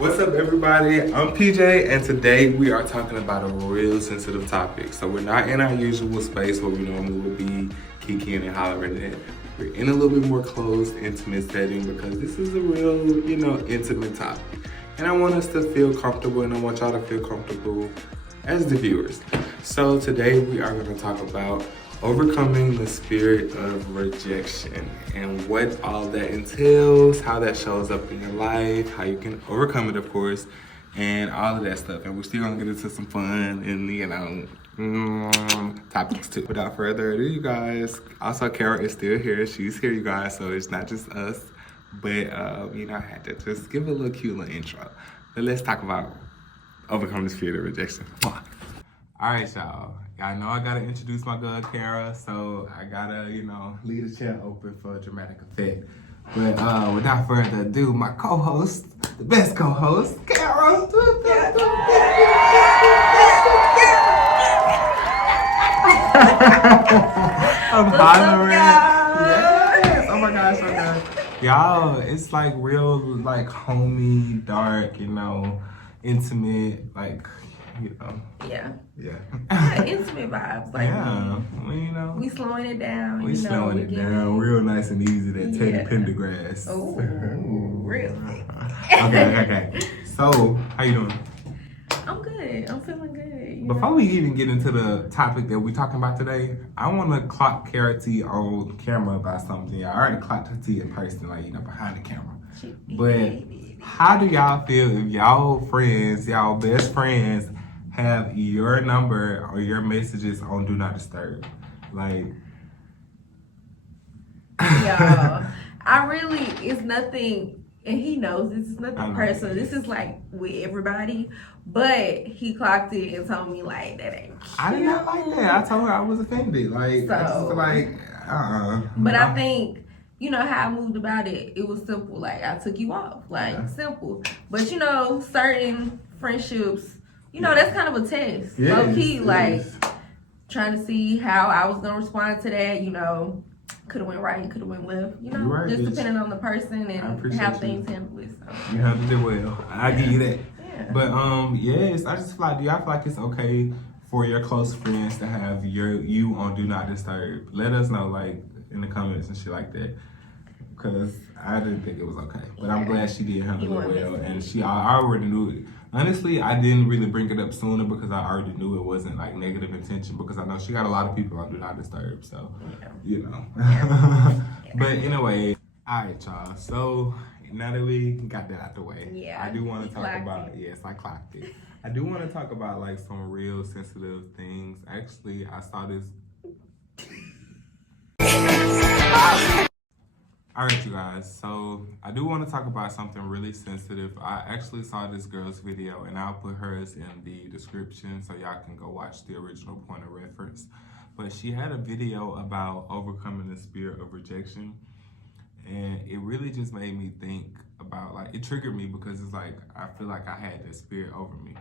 What's up, everybody? I'm PJ, and today we are talking about a real sensitive topic. So we're not in our usual space where we normally would be kikiing and hollering at. We're in a little bit more closed, intimate setting because this is a real, intimate topic. And I want us to feel comfortable, and I want y'all to feel comfortable as the viewers. So today we are going to talk about overcoming the spirit of rejection and what all that entails, how that shows up in your life, how you can overcome it, of course, and all of that stuff. And we're still gonna get into some fun and topics too. Without further ado, you guys, also Kara is still here. She's here, you guys, so it's not just us. But I had to just give a little cute little intro. But let's talk about overcoming the spirit of rejection. All right, y'all. I know I gotta introduce my girl Kara, so I gotta, leave the chair open for dramatic effect. But without further ado, my co-host, the best co-host, Kara. I'm hollering. Yes. Oh my gosh, okay. Y'all, it's like real, like homey, dark, intimate, like. Yeah, intimate vibes. Like, we slowing it down. We slowing it down real nice and easy. That Teddy Pendergrass. Oh, real thick. Okay. So, how you doing? I'm good. I'm feeling good. Before we even get into the topic that we're talking about today, I want to clock Kara T on camera about something. I already clocked her T in person, behind the camera. But how do y'all feel if y'all friends, y'all best friends, have your number or your messages on Do Not Disturb? Y'all, it's nothing, and he knows this is nothing personal. This is like with everybody, but he clocked it and told me like that ain't cute. I did not like that. I told her I was offended. But I think, how I moved about it, it was simple. Like, I took you off. Simple. But, certain friendships, that's kind of a test. Yes, low key, trying to see how I was going to respond to that, could have went right, could have went left, right, just bitch. Depending on the person and how things handle it. So. You handled it well. I give you that. Yeah. But, yes, I just feel like, do y'all feel like it's okay for your close friends to have you on Do Not Disturb? Let us know, in the comments and shit like that. Because I didn't think it was okay. But I'm glad she did handle it well. And I already knew it. Honestly, I didn't really bring it up sooner because I already knew it wasn't negative intention, because I know she got a lot of people on Do Not Disturb. So, But anyway, all right, y'all. So now that we got that out the way, I do want to talk about, I clocked it. I do want to talk about some real sensitive things. Actually, I saw this. All right, you guys, so I do want to talk about something really sensitive. I actually saw this girl's video, and I'll put hers in the description so y'all can go watch the original point of reference. But she had a video about overcoming the spirit of rejection, and it really just made me think about, it triggered me because it's I feel like I had that spirit over me.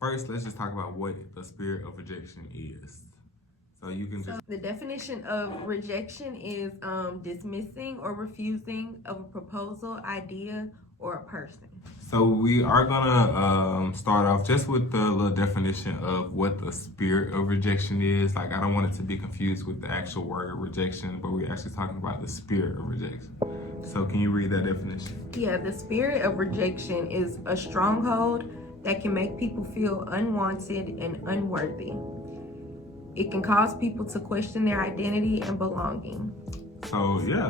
First, let's just talk about what the spirit of rejection is. So you can just... The definition of rejection is dismissing or refusing of a proposal, idea, or a person. So we are gonna start off just with the little definition of what the spirit of rejection is. I don't want it to be confused with the actual word rejection, but we're actually talking about the spirit of rejection. So can you read that definition? Yeah, the spirit of rejection is a stronghold that can make people feel unwanted and unworthy. It can cause people to question their identity and belonging. So yeah,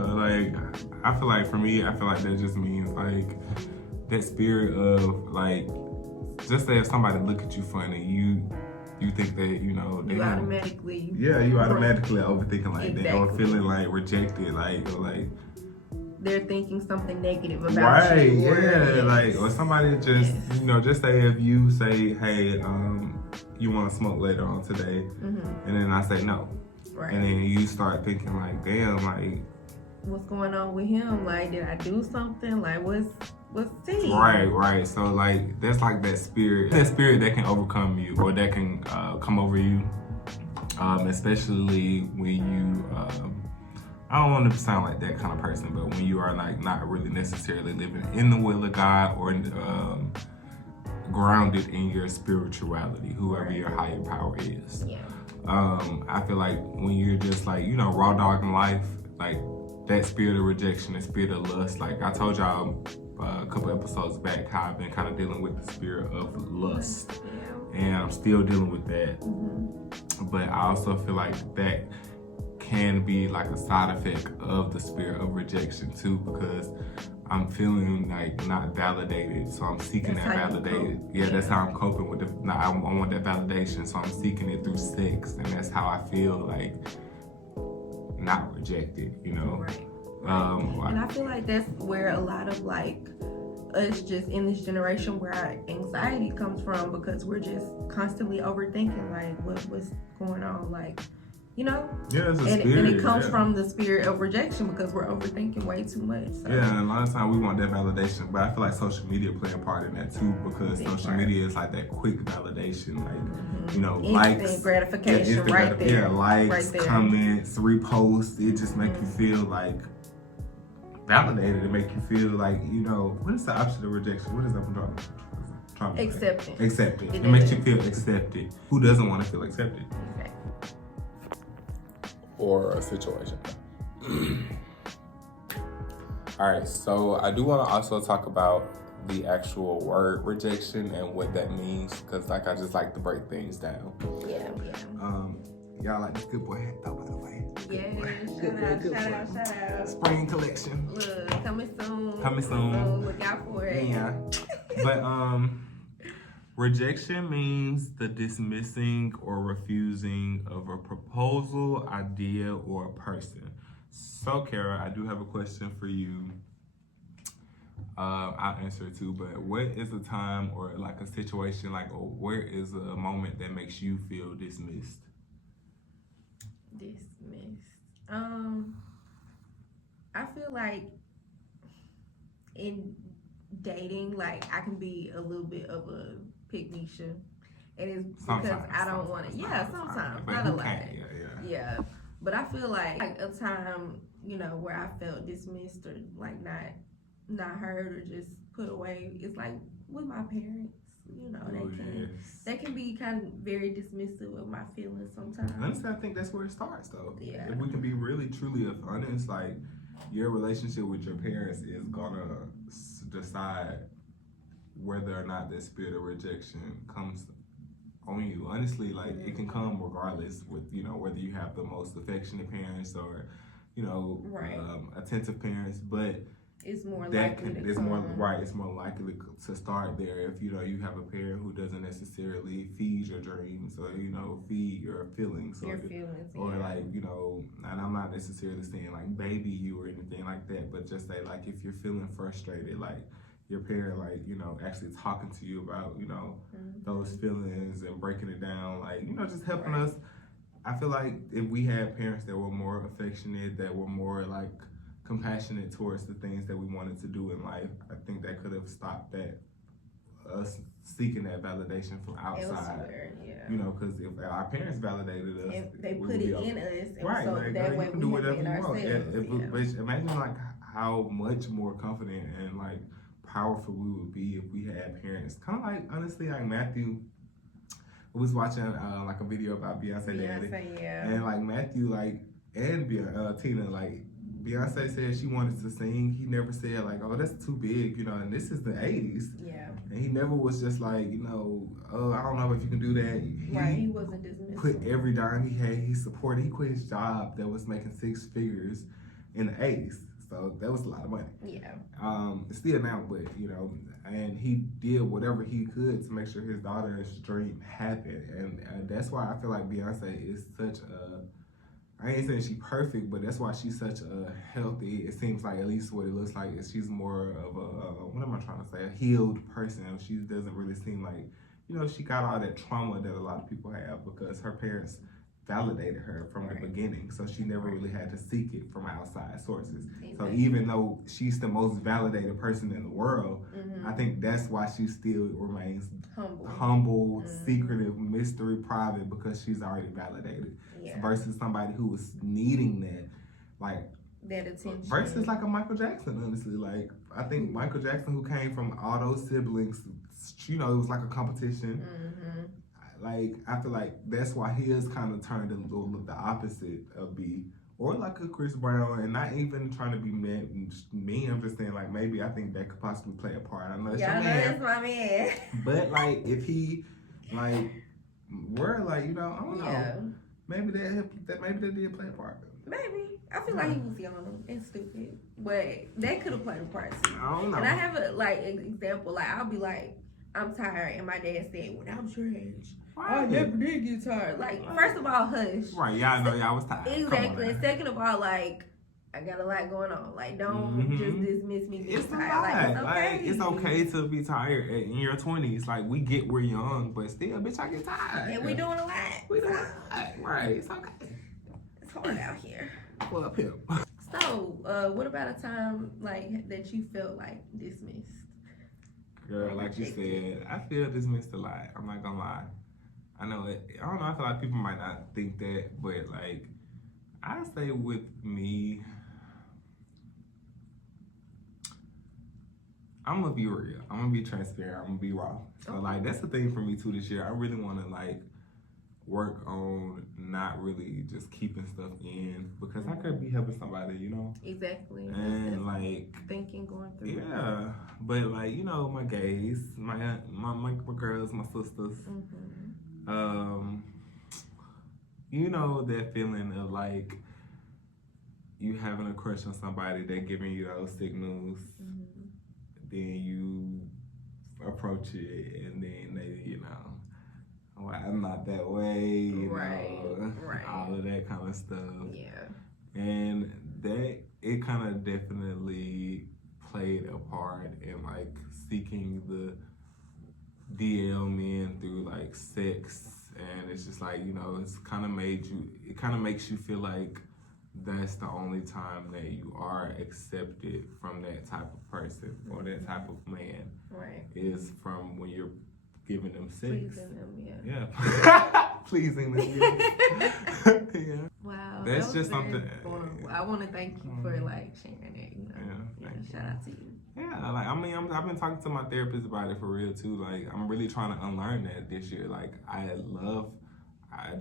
I feel like for me, that just means that spirit of just say if somebody look at you funny, you think that you automatically overthinking exactly. that, or feeling rejected, they're thinking something negative about you. Or somebody just just say if you say, hey, you want to smoke later on today, and then I say no, and then you start thinking damn, what's going on with him? Did I do something? What's tea? Right. So that's that spirit that can overcome you, or that can come over you, especially when you I don't want to sound like that kind of person, but when you are like not really necessarily living in the will of God or grounded in your spirituality, whoever your higher power is. Yeah. I feel like when you're just like, you know, raw dogging life, like that spirit of rejection, the spirit of lust, like I told y'all a couple episodes back how I've been kind of dealing with the spirit of lust. Yeah. And I'm still dealing with that. Mm-hmm. But I also feel like that can be like a side effect of the spirit of rejection too, because I'm feeling like not validated, so I'm seeking That's that how you validated. cope. Yeah, that's how I'm coping with it. I want that validation, so I'm seeking it through sex, and that's how I feel like not rejected, you know. Right. And I feel like that's where a lot of like us just in this generation where our anxiety comes from, because we're just constantly overthinking like what's going on, like, you know. Yeah, it's a and spirit. it comes from the spirit of rejection because we're overthinking way too much. So. Yeah, and a lot of times we want that validation, but I feel like social media play a part in that too, because social media is like that quick validation, like, you know, instant likes, gratification, right there. Yeah, likes, right there. comments, reposts. It just make you feel like validated. It make you feel like, you know, what is the opposite of rejection? What is that I'm trying to accepted. Accepted. It makes you feel accepted. Who doesn't want to feel accepted? Exactly. Or a situation. All right, so I do want to also talk about the actual word rejection and what that means, because like I just like to break things down. Yeah. Y'all like this good boy hat though, by the way. Yeah, shout out. Spring collection. Look, coming soon. So look out for it. Yeah. But rejection means the dismissing or refusing of a proposal, idea, or a person. So, Kara, I do have a question for you. I'll answer it too, but what is a time or like a situation, like, or where is a moment that makes you feel dismissed? I feel like in dating, like I can be a little bit of a pick-me-sha, and it's because I don't want to. Yeah, sometimes, not a lot. Yeah, but I feel like a time, you know, where I felt dismissed or like not heard or just put away. It's like with my parents. You know, they can be kind of very dismissive of my feelings sometimes. Honestly, I think that's where it starts, though. Yeah. If we can be really, truly honest, like, your relationship with your parents is gonna decide whether or not that spirit of rejection comes on you. Honestly, like, it can come regardless with, you know, whether you have the most affectionate parents or, you know, attentive parents, but it's more likely it's more likely to start there if, you know, you have a parent who doesn't necessarily feed your dreams or, you know, feed your feelings or like, you know, and I'm not necessarily saying like baby you or anything like that, but just say like if you're feeling frustrated, like your parent, like, you know, actually talking to you about, you know, those feelings and breaking it down, like, you know, just helping us. I feel like if we had parents that were more affectionate, that were more like compassionate towards the things that we wanted to do in life, I think that could have stopped that us seeking that validation from outside. You know, because if our parents validated us, and they put it in us, and right? So like, that way you can do whatever you want. But imagine like how much more confident and like powerful we would be if we had parents. Kind of like, honestly, like Matthew. I was watching like a video about Beyonce daddy, and like Matthew, like, and Tina, like, Beyonce said she wanted to sing. He never said like, "Oh, that's too big," you know. And this is the '80s. Yeah. And he never was just like, you know, "Oh, I don't know if you can do that." He wasn't dismissive. Put every dime he had. He supported. He quit his job that was making 6 figures in the '80s. So that was a lot of money. Yeah. Still now, but you know, and he did whatever he could to make sure his daughter's dream happened, and that's why I feel like Beyonce is such a. I ain't saying she's perfect, but that's why she's such a healthy, it seems like, at least what it looks like, is she's more of what am I trying to say, a healed person. She doesn't really seem like, you know, she got all that trauma that a lot of people have because her parents validated her from the beginning. So she never really had to seek it from outside sources. So even though she's the most validated person in the world, I think that's why she still remains humble, secretive, mystery, private, because she's already validated. Versus somebody who was needing that. Like, that attention. Versus like a Michael Jackson, honestly. Like, I think Michael Jackson, who came from all those siblings, you know, it was like a competition. Like, I feel like that's why his kind of turned a little the opposite of B. Or like a Chris Brown, and not even trying to be mean. I'm just saying, like, maybe I think that could possibly play a part. I know it's your man. That's my man. But, like, if he, like, were, like, you know, I don't know. Maybe that did play a part. Maybe. I feel like he was young and stupid. But that could have played a part too. I don't know. And I have a, like, example. Like, I'll be like, I'm tired. And my dad said, when I was your age, I never did get tired. Like, first of all, hush. Right, y'all know y'all was tired. Exactly. And second of all, like, I got a lot going on. Like, don't just dismiss me being tired. Like, it's okay to be tired in your 20s. Like, we get we're young, but still, bitch, I get tired. And we doing a lot. We doing a lot. Right, it's okay. It's hard out here. Well, up here. So, what about a time, like, that you felt, like, dismissed? Girl, like you said, I feel dismissed a lot. I'm not gonna lie. I know it. I don't know. I feel like people might not think that, but like, I say with me, I'm gonna be real. I'm gonna be transparent. I'm gonna be raw. So like, that's the thing for me too this year. I really want to like work on not really just keeping stuff in, because I could be helping somebody, you know. Exactly. And like thinking, going through. Yeah, but like, you know, my gays, my girls, my sisters. You know that feeling of like you having a crush on somebody, they're giving you those signals, then you approach it, and then they, you know, well, I'm not that way, you know, all of that kind of stuff. Yeah. And that, it kind of definitely played a part in like seeking the DL men through like sex. And it's just like, you know, it kind of makes you feel like that's the only time that you are accepted from that type of person or that type of man. Right. Is from when you're giving them sex. Pleasing them, yeah. Pleasing them, yeah. Wow. That's just something. I want to thank you for like sharing it, you know. Yeah, shout out to you. Yeah, like, I mean, I've been talking to my therapist about it for real too. Like, I'm really trying to unlearn that this year. Like, I love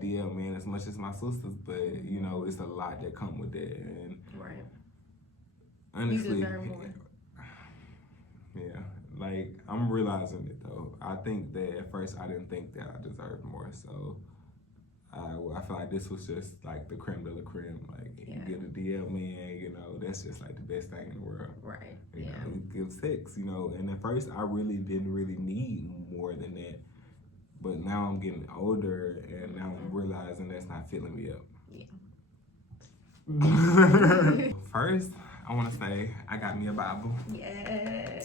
DL men as much as my sisters, but you know, it's a lot that come with that. And honestly, you deserve more. Yeah, like, I'm realizing it though. I think that at first I didn't think that I deserved more, so I feel like this was just like the creme de la creme. Like, you get a DL man, you know, that's just like the best thing in the world. Right. You know, you give sex, you know, and at first I really didn't really need more than that. But now I'm getting older, and now I'm realizing that's not filling me up. Yeah. First, I want to say I got me a Bible. Yeah.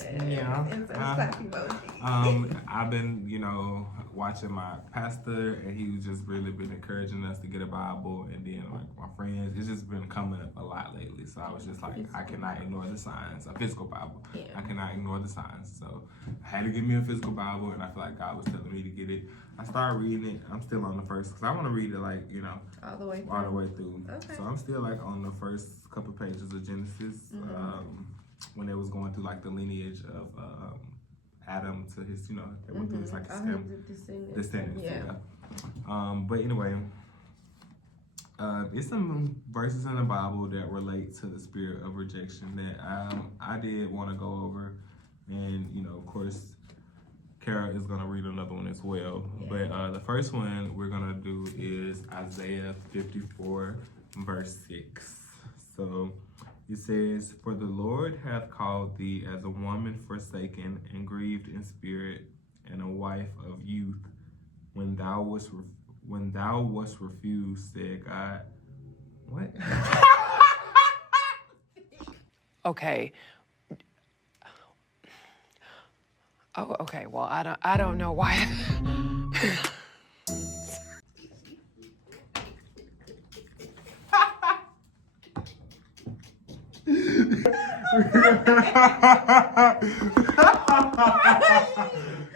I've been, you know, watching my pastor, and he's just really been encouraging us to get a Bible, and then like my friends, it's just been coming up a lot lately. So I was just like, I cannot ignore the signs. A physical Bible. Yeah. I cannot ignore the signs. So I had to get me a physical Bible, and I feel like God was telling me to get it. I started reading it. I'm still on the first, because I want to read it like, you know, all the way through. Okay. So I'm still like on the first couple pages of Genesis, when they was going through like the lineage of Adam to his, you know, they went through his like descendants. Yeah. But anyway, it's some verses in the Bible that relate to the spirit of rejection that I did want to go over, and you know, of course, Kara is gonna read another one as well. Yeah. But the first one we're gonna do is Isaiah 54, verse 6. So it says, "For the Lord hath called thee as a woman forsaken and grieved in spirit, and a wife of youth. When thou wast refused, said God." What? Okay. Oh, okay. Well, I don't know why.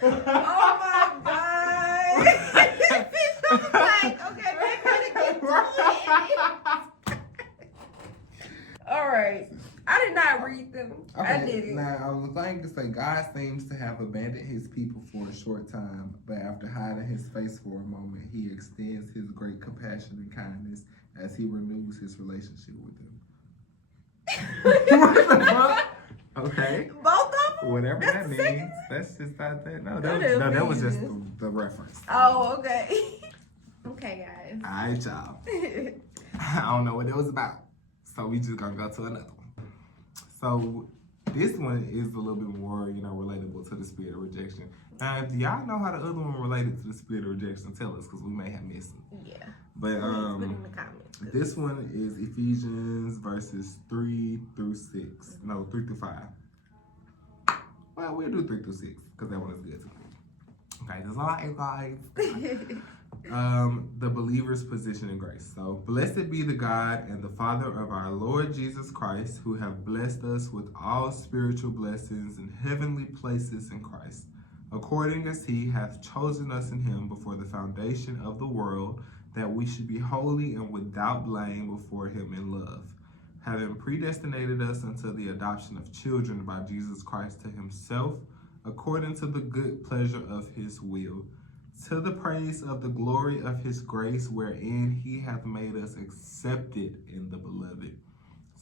Oh my God. Like, okay, we're gonna get to it. All right. have abandoned his people for a short time, but after hiding his face for a moment, he extends his great compassion and kindness as he renews his relationship with them. What the fuck? Okay. Both of them? Whatever That's that the means. second? That's just not that. No, Whatever that was it just is. the reference. Oh, okay. Okay, guys. Alright, y'all. I don't know what that was about. So we just gonna go to another one. So this one is a little bit more, relatable to the spirit of rejection. Now, if y'all know how the other one related to the spirit of rejection, tell us, because we may have missed it. Yeah. But Please put in the comments. this one is Ephesians verses 3 through 6. No, 3 through 5. Well, we'll do 3 through 6, because that one is good too. Okay, that's all right, guys. The believer's position in grace. So, blessed be the God and the Father of our Lord Jesus Christ, who have blessed us with all spiritual blessings in heavenly places in Christ, according as he hath chosen us in him before the foundation of the world, that we should be holy and without blame before him in love, having predestinated us unto the adoption of children by Jesus Christ to himself, according to the good pleasure of his will, to the praise of the glory of his grace, wherein he hath made us accepted in the beloved.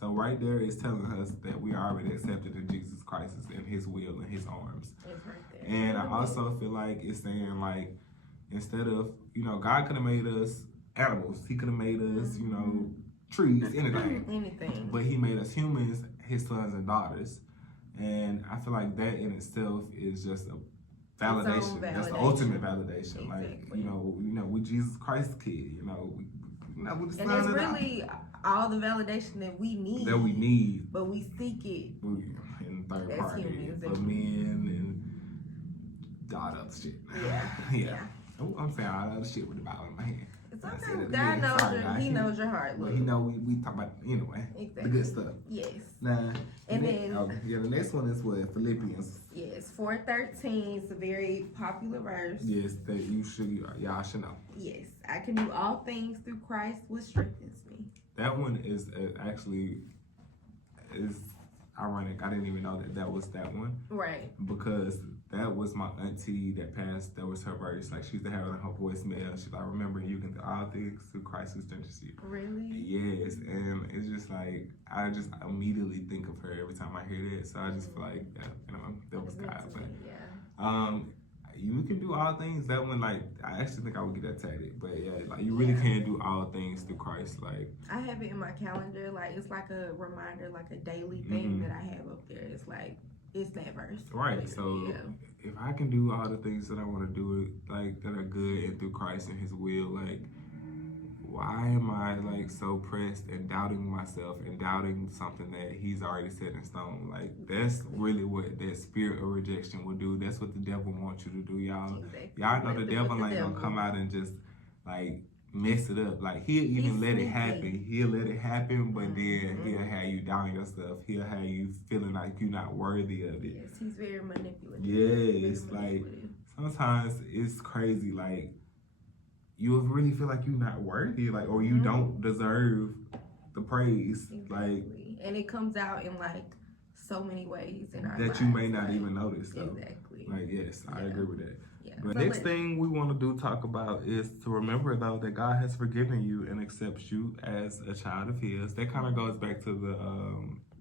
So right there is telling us that we are already accepted in Jesus Christ, in his will and his arms. It's right there. And I also feel like it's saying, like, instead of, God could have made us animals. He could have made us, trees, anything. Anything. But he made us humans, his sons and daughters. And I feel like that in itself is just a validation. That's the ultimate validation. Exactly. Like, we Jesus Christ kid, we the And son it's of really all the validation that we need. But we seek it. In third As party. humans, For men and all that other shit. Yeah. Oh, I'm saying all that other shit with the Bible in my hand. Sometimes God knows he knows your heart. Well, Look. he know we talk about anyway. Exactly. The good stuff. Yes. Nah. And then the next one is what? Philippians. Yes, 4:13 is a very popular verse. Yes, that y'all should know. Yes, I can do all things through Christ, which strengthens me. That one is actually ironic. I didn't even know that was that one. Right. Because that was my auntie that passed. That was her verse. Like, she used to have it in her voicemail. She's like, remember, you can do all things through Christ who strengthens you. Really? Yes, and it's just like, I just immediately think of her every time I hear that. So I just feel like, that was God. But, you can do all things. That one, like, I actually think I would get that tatted. But yeah, like, you really can do all things through Christ. Like, I have it in my calendar. Like, it's like a reminder, like a daily thing that I have up there. It's like, it's that verse. Right. So if I can do all the things that I want to do, like, that are good and through Christ and his will, like, why am I, like, so pressed and doubting myself and doubting something that he's already set in stone? Like, that's really what that spirit of rejection will do. That's what the devil wants you to do, y'all. Exactly. Y'all know the devil ain't gonna come out and just, like, mess it up. Like, he'll even let it happen. He'll let it happen, but then he'll have you down yourself. He'll have you feeling like you're not worthy of it. Yes, he's very manipulative. Yes, like, sometimes it's crazy, like, you'll really feel like you're not worthy, like, or you don't deserve the praise. Exactly. Like, and it comes out in, like, so many ways in our that lives. you may not even notice. So, exactly. like, yes, I agree with that. Yeah. The next thing we want to talk about is to remember, though, that God has forgiven you and accepts you as a child of his. That kind of goes back to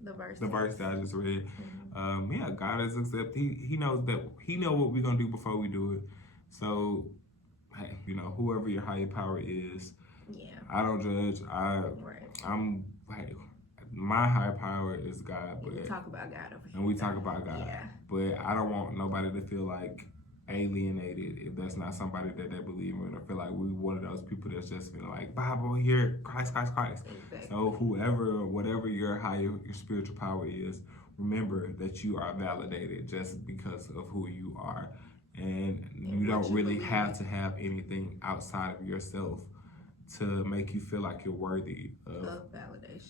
the verse that I just read. God has accepted. He knows that he know what we're gonna do before we do it. So, hey, whoever your higher power is, I don't judge. My higher power is God, but we talk about God over here. And we talk about God, but I don't want nobody to feel like alienated if that's not somebody that they believe in, or feel like we one of those people that's just like, Bible here, Christ. Exactly. So whatever your spiritual power is, remember that you are validated just because of who you are. And you don't really have to have anything outside of yourself to make you feel like you're worthy of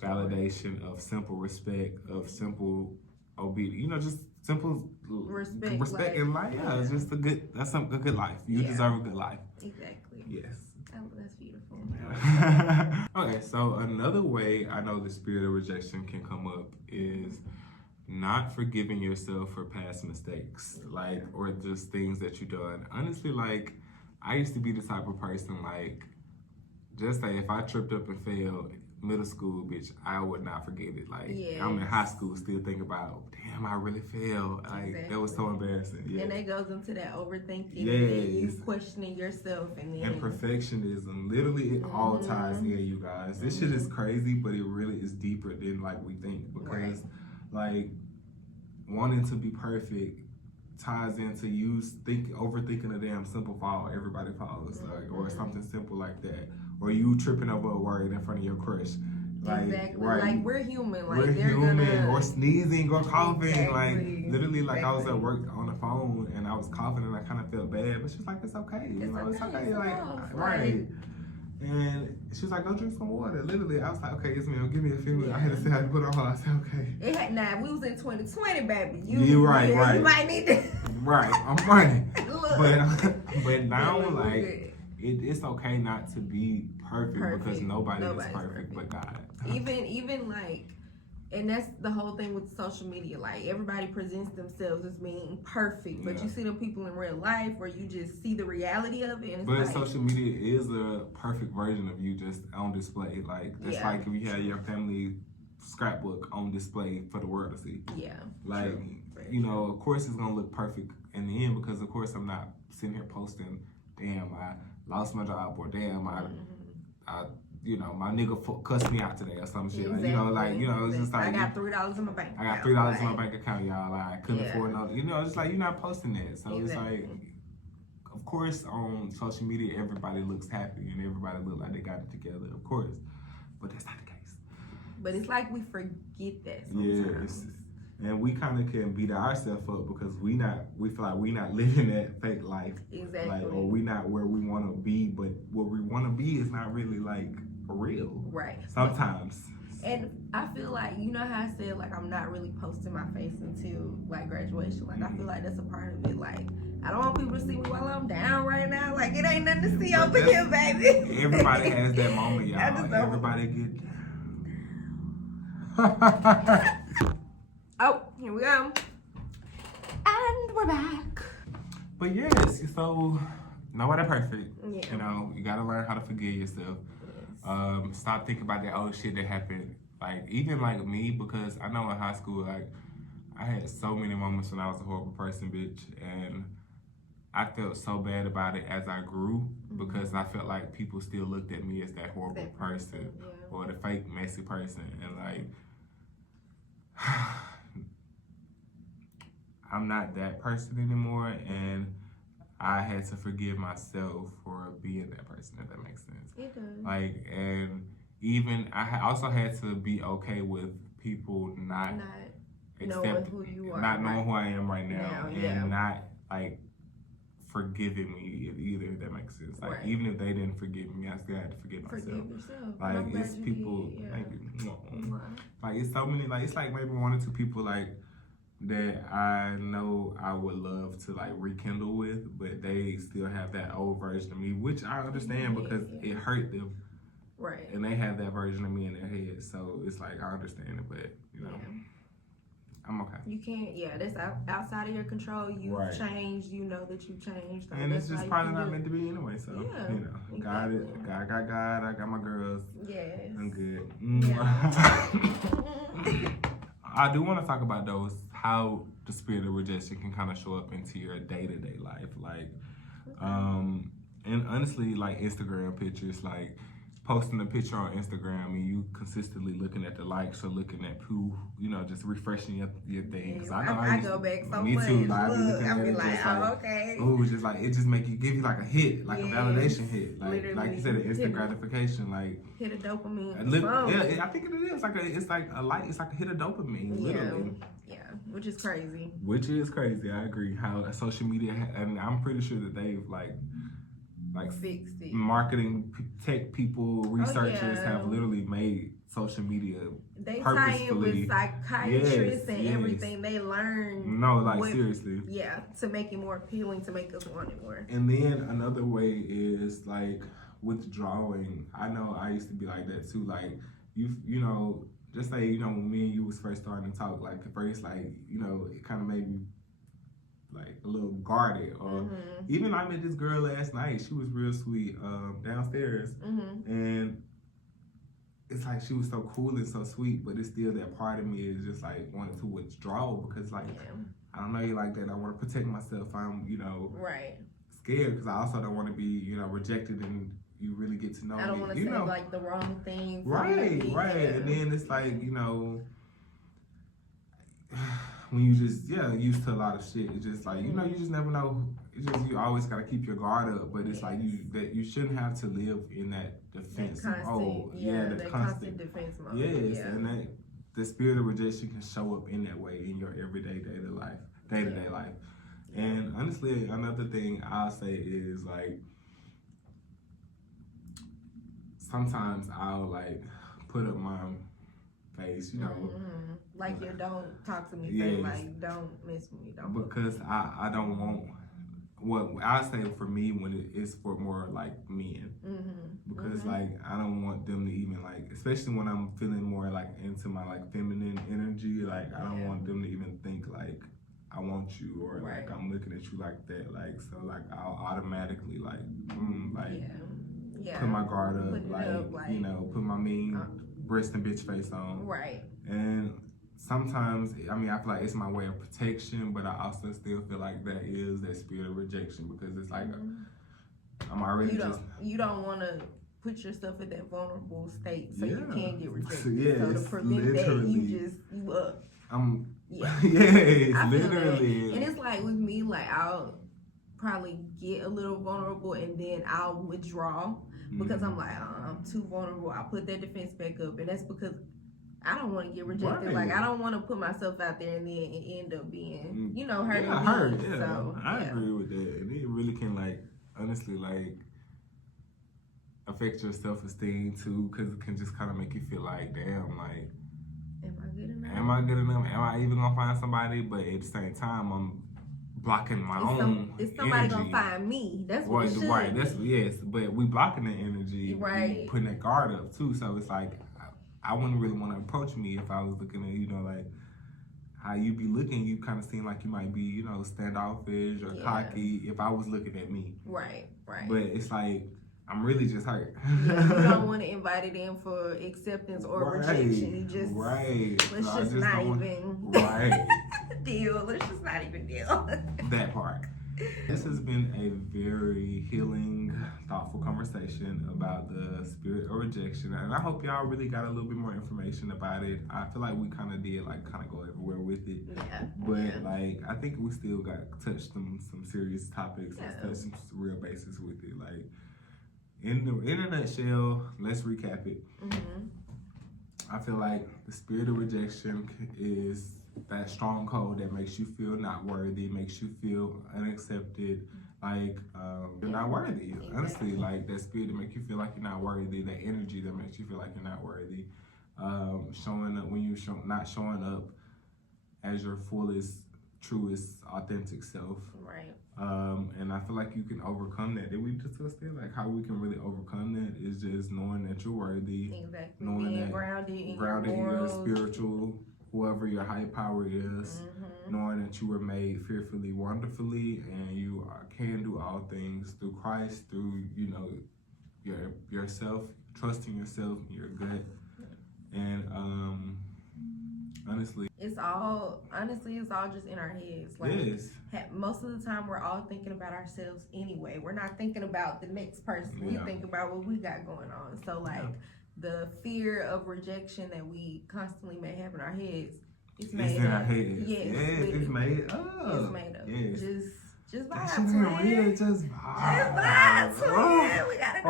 validation, of simple respect, of simple obedience. Just simple respect in life. It's just a good life. You deserve a good life. Exactly. Yes. Oh, that's beautiful. Okay, so another way I know the spirit of rejection can come up is not forgiving yourself for past mistakes, like, or just things that you've done. Honestly, like, I used to be the type of person, like, just say if I tripped up and fell middle school, bitch, I would not forget it. Like, I'm in high school still thinking about, damn, I really fell. Like, that was so embarrassing. Yeah. And that goes into that overthinking. Yes. And you questioning yourself. And perfectionism. Literally, it all ties in, you guys. This shit is crazy, but it really is deeper than, like, we think. Because, like, wanting to be perfect ties into you overthinking a damn simple fall. Everybody falls, like, or something simple like that. Or you tripping over a word in front of your crush. Like, exactly. Right. Like, we're human. Like, we're they're human. Gonna... Or sneezing or coughing. Exactly. Like, literally, like, I was at work on the phone and I was coughing and I kind of felt bad. But she's like, it's okay. You know, it's okay. Like, right. And she was like, go drink some water. Literally, I was like, okay, yes, ma'am. Give me a few minutes. I had to say how to put on. I said, okay. Nah, we was in 2020, baby. You right. You might need to. Right, I'm running. But now, like, it's okay not to be perfect. Because nobody's is perfect but God. Even like, and that's the whole thing with social media. Like, everybody presents themselves as being perfect, but you see them people in real life where you just see the reality of it. And it's social media is a perfect version of you just on display. Like, that's like if you had your family scrapbook on display for the world to see. Yeah. Like, you know, of course it's gonna look perfect in the end because of course I'm not sitting here posting, damn, I lost my job, or damn, I you know, my nigga cussed me out today or some shit. Like, you know, it's just like, I got $3 in my bank account. I got $3 in my bank account, y'all. I couldn't afford no, you know, it's like you're not posting that. So it's like, of course, on social media, everybody looks happy and everybody looks like they got it together, of course. But that's not the case. But it's like we forget that sometimes. Yes. And we kind of can beat ourselves up because we feel like we not living that fake life. Exactly. Like, or we not where we want to be, but what we want to be is not really like real. Right. Sometimes. And I feel like, you know how I said, like, I'm not really posting my face until, like, graduation. Like, I feel like that's a part of it. Like, I don't want people to see me while I'm down right now. Like, it ain't nothing to see over here, baby. Everybody has that moment, y'all. Everybody get down. Oh, here we go. And we're back. But yes, so nobody perfect. Yeah. You know, you gotta learn how to forgive yourself. Yes. Stop thinking about that old shit that happened. Like, even like me, because I know in high school, like, I had so many moments when I was a horrible person, bitch. And I felt so bad about it as I grew because I felt like people still looked at me as that horrible person or the fake, messy person. And like, I'm not that person anymore, and I had to forgive myself for being that person, if that makes sense. It does. Like, and even I also had to be okay with people not knowing who you are, not knowing who I am right now, and not like forgiving me either, if that makes sense. Like, even if they didn't forgive me, I still had to forgive myself. Forgive yourself. Like, it's people, thank you. Like, it's so many, like, it's like maybe one or two people, like, that I know I would love to, like, rekindle with, but they still have that old version of me, which I understand because it hurt them. Right. And they have that version of me in their head, so it's like, I understand it, but, you know, I'm okay. You can't, that's outside of your control. You've changed, you know that you've changed. Like, and it's just probably not meant to be anyway, so, you know, God got God, I got my girls. Yes. I'm good. I do want to talk about those, how the spirit of rejection can kind of show up into your day-to-day life. Like, and honestly, like Instagram pictures, like posting a picture on Instagram and you consistently looking at the likes or looking at who, you know, just refreshing your thing. Cause I know I go back so much. Me too. Like, I be like, okay. Oh, just like, it just give you like a hit, like a validation hit. Like you said, an instant gratification. Like, hit a dopamine. I think it is. It's like a hit of dopamine, literally. Yeah, which is crazy. I agree. How social media, and I'm pretty sure that they've like fixed it. Marketing tech people, researchers have literally made social media they tie in with psychiatrists and everything. They learn. No, like seriously. Yeah, to make it more appealing, to make us want it more. And then another way is like withdrawing. I know I used to be like that too. Like you know, just say, you know, when me and you was first starting to talk, like at first, like, you know, it kind of made me like a little guarded, or even I met this girl last night. She was real sweet downstairs, and it's like she was so cool and so sweet, but it's still that part of me is just like wanted to withdraw because like I don't know you like that. I want to protect myself. I'm, you know, scared because I also don't want to be, you know, rejected and you really get to know me. I don't want to say like the wrong things. Right. And then it's like, you know, when you just used to a lot of shit, it's just like, you know, you just never know. It's just you always gotta keep your guard up, but it's like you shouldn't have to live in that defense mode. The constant defense mode. Yes, and that the spirit of rejection can show up in that way in your everyday day to day life. And honestly, another thing I'll say is like sometimes I'll like put up my face, you know. Like you don't talk to me, like don't mess with me, don't. Because I don't want what I say for me when it's for more like men. Because like I don't want them to even like, especially when I'm feeling more like into my like feminine energy, like I don't want them to even think like I want you or like I'm looking at you like that. Like so like I'll automatically like put my guard up, like you know, put my mean breast and bitch face on. And sometimes, I mean, I feel like it's my way of protection, but I also still feel like that is that spirit of rejection because it's like I'm already you don't want to put yourself in that vulnerable state so you can get rejected. So to prevent that, you up. Literally. And it's like with me, like I'll probably get a little vulnerable and then I'll withdraw because I'm like, I'm too vulnerable. I'll put that defense back up, and that's because I don't want to get rejected. Like I don't want to put myself out there and then it end up being, you know, hurting me. So I agree with that, and it really can like honestly like affect your self-esteem too, because it can just kind of make you feel like, damn, like, am I good enough? Am I even gonna find somebody? But at the same time, I'm blocking my own. Is somebody gonna find me? That's what it should be. Yes, but we blocking the energy, putting that guard up too. So it's like I wouldn't really want to approach me if I was looking at, you know, like how you be looking. You kind of seem like you might be, you know, standoffish or cocky if I was looking at me. Right. But it's like I'm really just hurt. You don't want to invite it in for acceptance or rejection. You just let's just not even deal. Let's just not even deal. That part. This has been a very healing, thoughtful conversation about the spirit of rejection, and I hope y'all really got a little bit more information about it. I feel like we kind of did go everywhere with it, but like I think we still got touched some serious topics and touched some real basis with it. Like in a nutshell, let's recap it. I feel like the spirit of rejection is that stronghold that makes you feel not worthy, makes you feel unaccepted, like you're not worthy. Honestly, like that spirit that makes you feel like you're not worthy, that energy that makes you feel like you're not worthy, showing up when you're not showing up as your fullest, truest, authentic self. And I feel like you can overcome that. Did we discuss that? Like how we can really overcome that is just knowing that you're worthy, knowing being that grounded in your spiritual, whoever your high power is, knowing that you were made fearfully, wonderfully, and you can do all things through Christ, through, you know, yourself, trusting yourself, your gut, and honestly, it's all just in our heads. Like most of the time, we're all thinking about ourselves anyway. We're not thinking about the next person. We think about what we got going on. So like. The fear of rejection that we constantly may have in our heads, it's made in up. Our heads. Yes, it's made up. It's made up. Yes. Just vibe, twin. Just vibe, twin. We gotta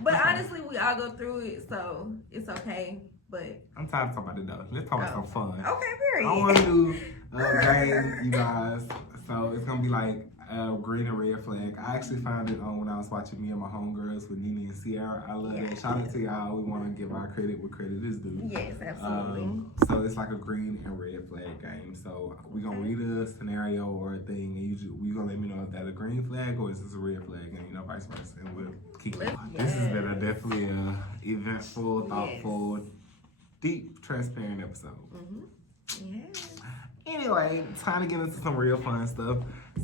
But honestly, we all go through it, so it's okay. But I'm tired of talking about it though. Let's talk about some fun. Okay, period. I want to do a game, you guys. So it's gonna be like green and red flag. I actually found it on when I was watching Me and My Homegirls with Nene and Sierra. I love that. Shout out to y'all. We want to give our credit where credit is due. Yes, absolutely. So it's like a green and red flag game. So we're going to read a scenario or a thing, and you're going to let me know if that's a green flag or is this a red flag, and you know, vice versa. And we'll keep it. This has been definitely a eventful, thoughtful, deep, transparent episode. Yeah. Anyway, time to get into some real fun stuff.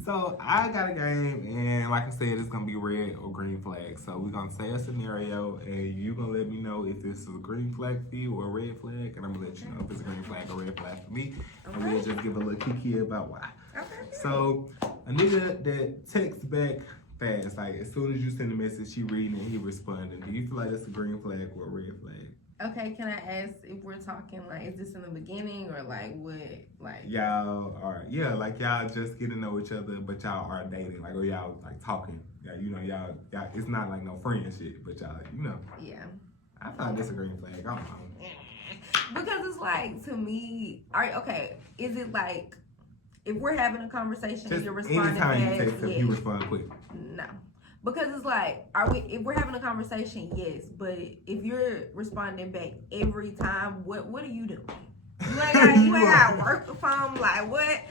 So I got a game, and like I said, it's gonna be red or green flag. So we're gonna say a scenario, and you're gonna let me know if this is a green flag for you or a red flag, and I'm gonna let you know if it's a green flag or red flag for me. And we'll just give a little kiki about why. Okay. So a nigga that texts back fast, like as soon as you send a message, she reading and he responding. Do you feel like that's a green flag or a red flag? Okay, can I ask if we're talking like, is this in the beginning or like what, like? Y'all are, yeah, like y'all just getting to know each other, but y'all are dating, like, or y'all like talking. Yeah, you know, y'all, it's not like no friend shit, but y'all, you know. Yeah. I thought that's a green flag. I don't know. Because it's like, to me, okay, is it like, if we're having a conversation and you're responding anytime back, you text them, you respond quick. No. Because it's like, if we're having a conversation, yes, but if you're responding back every time, what are you doing? You ain't got work the phone, like what?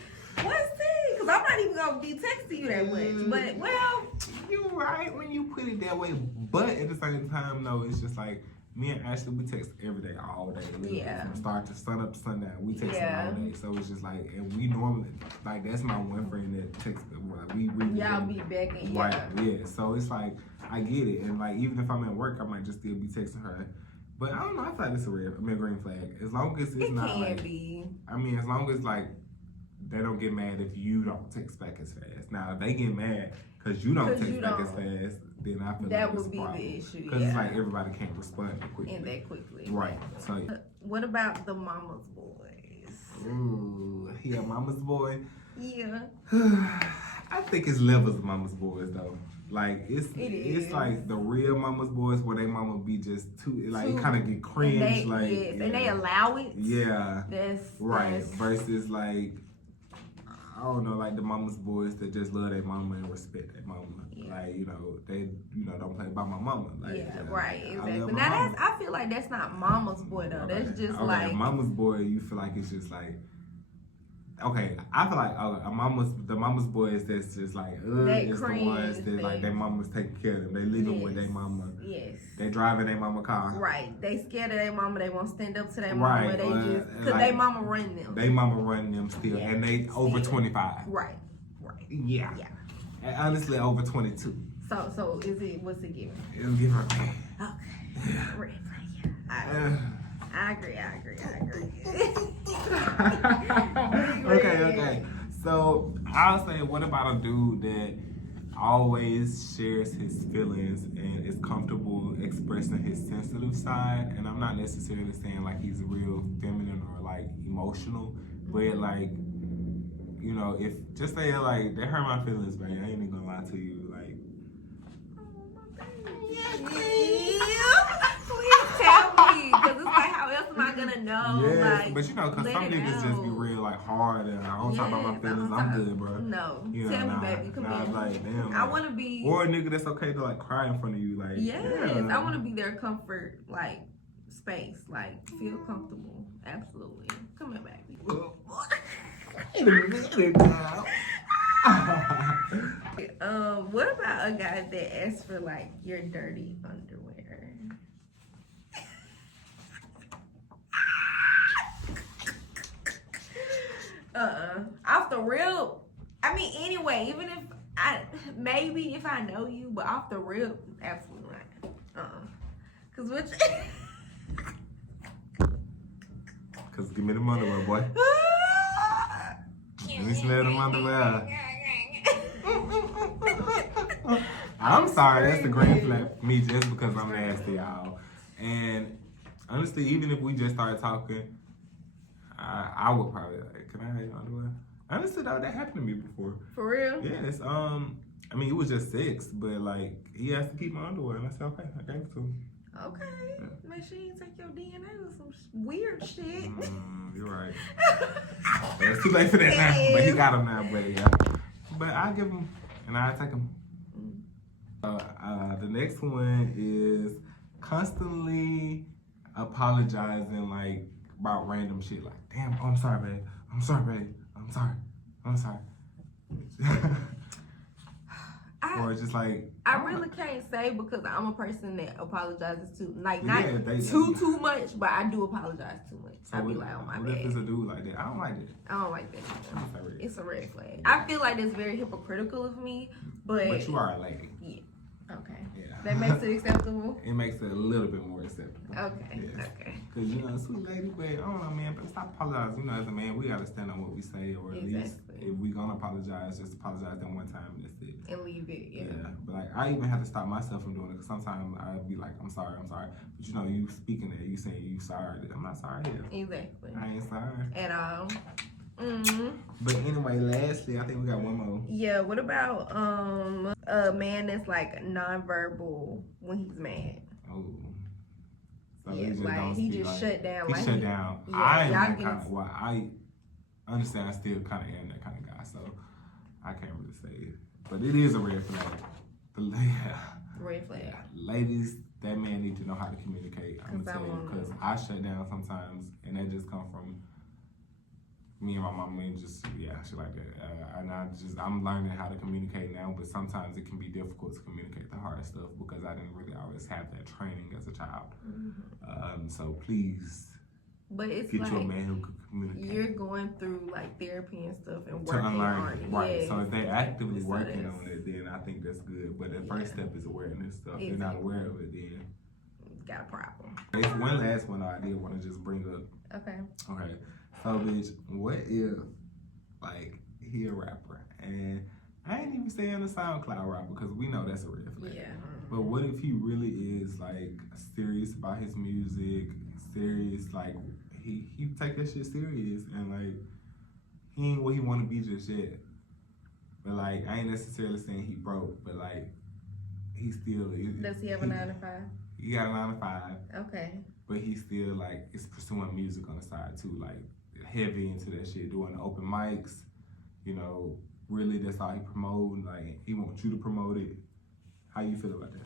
What's this? Because I'm not even gonna be texting you that much. But well, you're right when you put it that way. But at the same time, though, it's just like me and Ashley, we text every day, all day. Yeah. From start to sun up to sundown, we text Yeah. all day. So it's just like, and we normally, like, that's my one friend that texts. Like, we really y'all be back and right, yeah. So it's like, I get it, and like even if I'm at work, I might just still be texting her. But I don't know. I feel like it's a green flag. As long as it's not like, be. I mean, as long as like they don't get mad if you don't text back as fast. Now if they get mad because you don't text back as fast, then I feel that like would it's be a problem. the issue. Because it's like everybody can't respond that quickly. And that quickly. Right. So. What about the mama's boys? Ooh, he a mama's boy. Yeah. I think it's levels of mama's boys though. Like it's like the real mama's boys where they mama be just too like it kind of get cringe, and they, like yes, and they allow it. Yeah, that's right. Versus like I don't know, like the mama's boys that just love their mama and respect their mama. Yeah. Like they don't play by my mama. Like right, exactly. Now I feel like that's not mama's boy though. Okay. That's just like mama's boy. You feel like it's just like. Okay, I feel like the mama's boys that's just like it's the ones that like their mama's taking care of them. They living with their mama. Yes. They driving their mama car. Right. They scared of their mama. They won't stand up to their mama. Right. They just because like, their mama run them. They mama run them still, and they over 25. Right. Yeah. And honestly, over 22. So is it? What's it giving? It'll give her. Okay. Yeah. I agree. Okay. So I'll say, what about a dude that always shares his feelings and is comfortable expressing his sensitive side? And I'm not necessarily saying like he's real feminine or like emotional, but like, if just say like they hurt my feelings, man. I ain't even gonna lie to you, like. Please tell me, because it's like, how else am I gonna know? Yes, like, but because some niggas just be real like hard and I don't talk about my feelings. I'm good, bro. No, tell me, baby, come here. Like, damn, like, I want to be. Or a nigga that's okay to like cry in front of you, like. Yes, I want to be their comfort, like space, like feel comfortable. Absolutely, come here, baby. What about a guy that asks for like your dirty underwear? Off the real, I mean, anyway, even if maybe if I know you, but off the real, absolutely not. Cause what? Cause give me the underwear, boy. Let me smell them underwear. I'm sorry, that's the green flag for me just because I'm nasty, y'all. And honestly, even if we just started talking, I would probably like, can I have your underwear? Honestly, though, that happened to me before. For real? Yes. I mean, it was just sex, but like he has to keep my underwear, and I said, okay, I gave it to him. Okay. Yeah. Make sure you take your DNA or some weird shit. You're right. It's too late for that now, but he got them now, but yeah. But I give him, and I take him. The next one is constantly apologizing, like about random shit, like, damn, oh, I'm sorry, babe. I'm sorry, babe. I'm sorry. I or just like I really can't say because I'm a person that apologizes too, like Yeah, not they- too much, but I do apologize too much. So I be like, oh my what if it's bad. a dude like that? I don't like that. I don't like that. I'm sorry. It's a red flag. I feel like it's very hypocritical of me, but you are a lady. yeah. Okay. Yeah. That makes it acceptable. It makes it a little bit more acceptable. Okay. Yes. Okay. Cause you know, sweet lady, but I don't know, man. But stop apologizing. You know, as a man, we gotta stand on what we say, or at least Exactly. if we gonna apologize, just apologize that one time and that's it. And leave it. Yeah. But like, I even have to stop myself from doing it. Cause sometimes I'd be like, I'm sorry. But you know, you speaking that, you saying you sorry. I'm not sorry. Exactly. I ain't sorry. At all. But anyway, lastly, I think we got one more. Yeah, what about a man that's like nonverbal when he's mad? Oh. So Yeah, he just like don't he speak, just like, shut down. He like shut down. Yeah, I am y'all that get- kind of. Well, I understand. I still kind of am that kind of guy, so I can't really say it. But it is a red flag. Red flag. Yeah, ladies, that man need to know how to communicate. I'm gonna tell you, because I shut down sometimes, and that just come from me and my mom, and just shit like that. And I'm learning how to communicate now, but sometimes it can be difficult to communicate the hard stuff because I didn't really always have that training as a child. So please, but it's get like you a man who can communicate. you're going through like therapy and stuff and To working unlearn on it, it. right? Yes. So if they're actively So working that's- on it, then I think that's good. But the first step is awareness. So if they're not Exactly. aware of it, then Got a problem. it's one last one I did want to just bring up. Okay. Okay, so bitch, what if like he a rapper and I ain't even saying a SoundCloud rapper because we know that's a red flag. Yeah. But what if he really is like serious about his music, serious, like he take that shit serious and like he ain't what he want to be just yet. But like I ain't necessarily saying he broke, but like he still Does he have a 9 to 5? He got a 9 to 5. Okay. But he still like is pursuing music on the side too, like heavy into that shit, doing open mics, you know, really that's all he promoting, like he wants you to promote it. How you feel about that?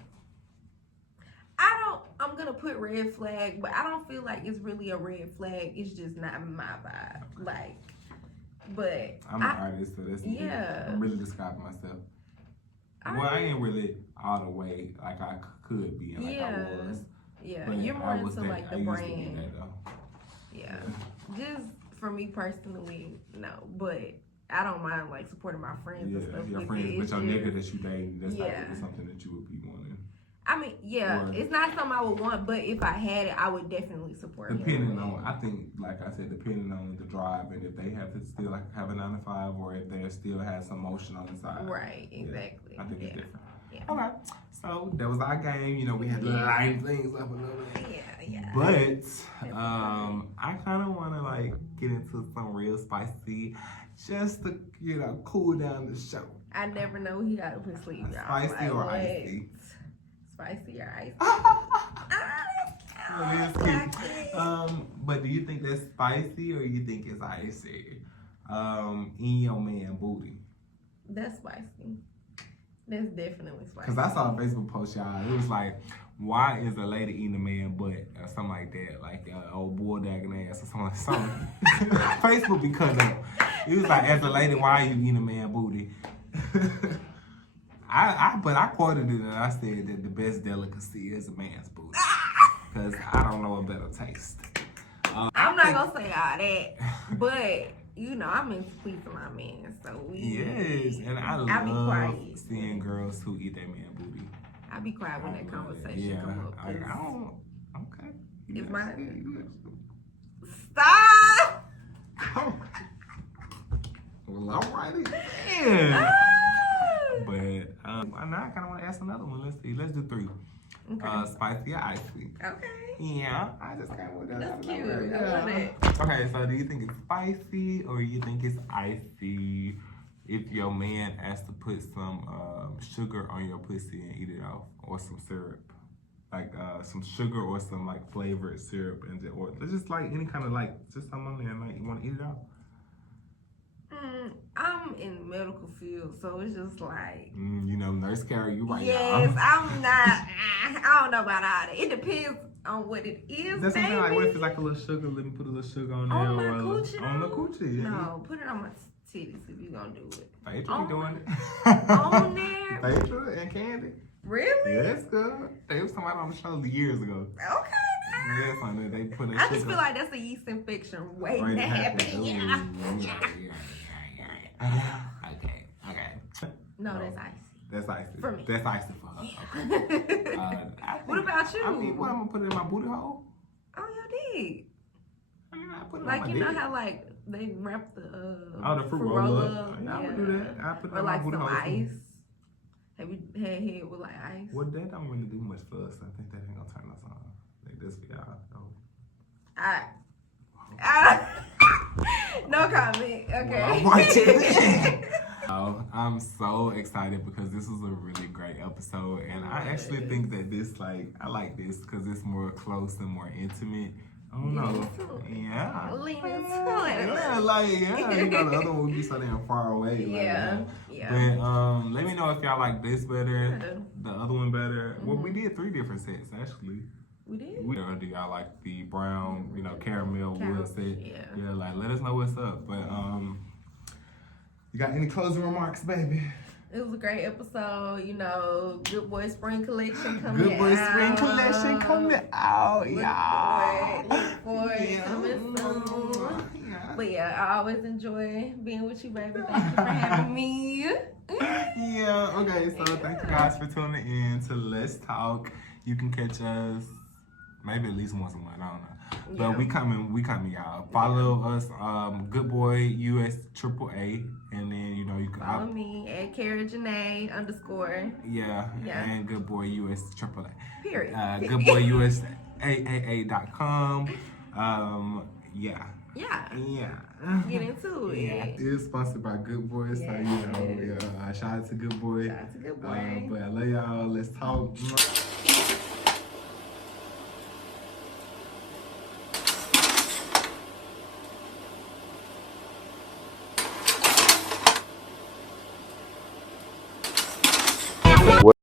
I'm gonna put red flag, but I don't feel like it's really a red flag. It's just not my vibe. Like, but I'm an artist, so that's I'm really describing myself. I ain't really all the way like I could be and like I was. Yeah, but you're more into like the I used to be brand. that, though. Yeah. Just for me personally, no. But I don't mind like supporting my friends and stuff. Your with friends, it. but your nigga that you dating, that's not Yeah. really something that you would be wanting. I mean, yeah, Or- it's not something I would want, but if I had it, I would definitely support him. Depending on, I think, like I said, depending on the drive and if they have to still like have a 9 to 5 or if they still have some motion on the side. Right, exactly. I think it's different. Yeah. Okay, so that was our game. You know, we had to line things up a little bit. Yeah. But I kind of want to like get into some real spicy, just to cool down the show. I never know he got up his sleeve, y'all. Spicy Like, or what? icy? Spicy or icy? It is cute. But do you think that's spicy or you think it's icy? In your man booty. That's spicy. That's definitely spicy. Cause I saw a Facebook post, y'all. It was like, why is a lady eating a man butt or something like that, like old bulldagging ass or something. Facebook because of it was like, as a lady, why are you eating a man booty? But I quoted it and I said that the best delicacy is a man's booty. Cause I don't know a better taste. I'm not gonna say all that, but I'm into pleasing my man, so Yes, and I be love quiet. seeing girls who eat their man booty. I be quiet when that conversation come up. I 'cause don't. Okay. It's my- Yes. Stop! Well, alrighty then. Ah! But now I kind of want to ask another one. Let's see. Let's do 3. Okay. Spicy or icy? Okay. Yeah, I just kind of want that. That's out of cute. the way. I love it. Okay, so do you think it's spicy or you think it's icy if your man asks to put some sugar on your pussy and eat it off, or some syrup? Like some sugar or some like flavored syrup, or just like any kind of like just something on there and like you want to eat it off. I'm in the medical field, so it's just like Nurse carry you right yes, now. I'm not. I don't know about all that. It depends on what it is. That's something baby. like, what if it's like a little sugar? Let me put a little sugar on there. On my or coochie? on the coochie. Yeah. No, put it on my titties if you gonna do it. Phaedra be On- doing it. On there, Phaedra and Candy. Really? Yes, girl. They was somebody on the show years ago. Okay. Yes, honey. They put that I shit just feel up. like that's a yeast infection waiting Right, to it happen. happened. Yeah. Okay. No, No. that's icy. That's icy. For me. That's icy for her. Okay. What about you? I mean, what, I'm gonna put it in my booty hole? Oh, you did. I mean, I put it Like on my you know dick. how like they wrap the the fruit roll-up. Yeah, I would do that. I put it or on like my booty some hole, too. ice. Have you had head with like ice? Well, that don't really do much for us. I think that ain't gonna turn us on. Like this for y'all. though. No comment. Okay. Well, I'm watching it. I'm so excited because this is a really great episode, and I actually think that this, like, I like this because it's more close and more intimate. I don't know. Yeah. Lean into it. Yeah, like, yeah, you know, the other one would be so damn far away. Yeah. Like, Yeah. but let me know if y'all like this better, Yeah. the other one better. Well, we did 3 different sets actually. We did. Or do y'all like the brown, you know, caramel wood set? Yeah. Like, let us know what's up. But you got any closing remarks, baby? It was a great episode. You know, Good Boy Spring Collection coming out. Good Boy Spring Collection coming out, y'all. Look for it. Yeah. Coming soon. Yeah. But yeah, I always enjoy being with you, baby. Thank you for having me. Yeah, okay, so thank you guys for tuning in to Let's Talk. You can catch us maybe at least once a month, I don't know. Yeah. But we coming, y'all. Follow us, Good Boy US AAA, and then you know you can Follow me at Cara_Janae_. Yeah, Yeah. and Good Boy US AAA. Period. GoodBoyUSAAA.com. Yeah. Yeah. Yeah. Get into it. Yeah. It is sponsored by Good Boy, so Yeah. you know, yeah. Shout out to Good Boy. Shout out to Good Boy. But I love y'all. Let's talk.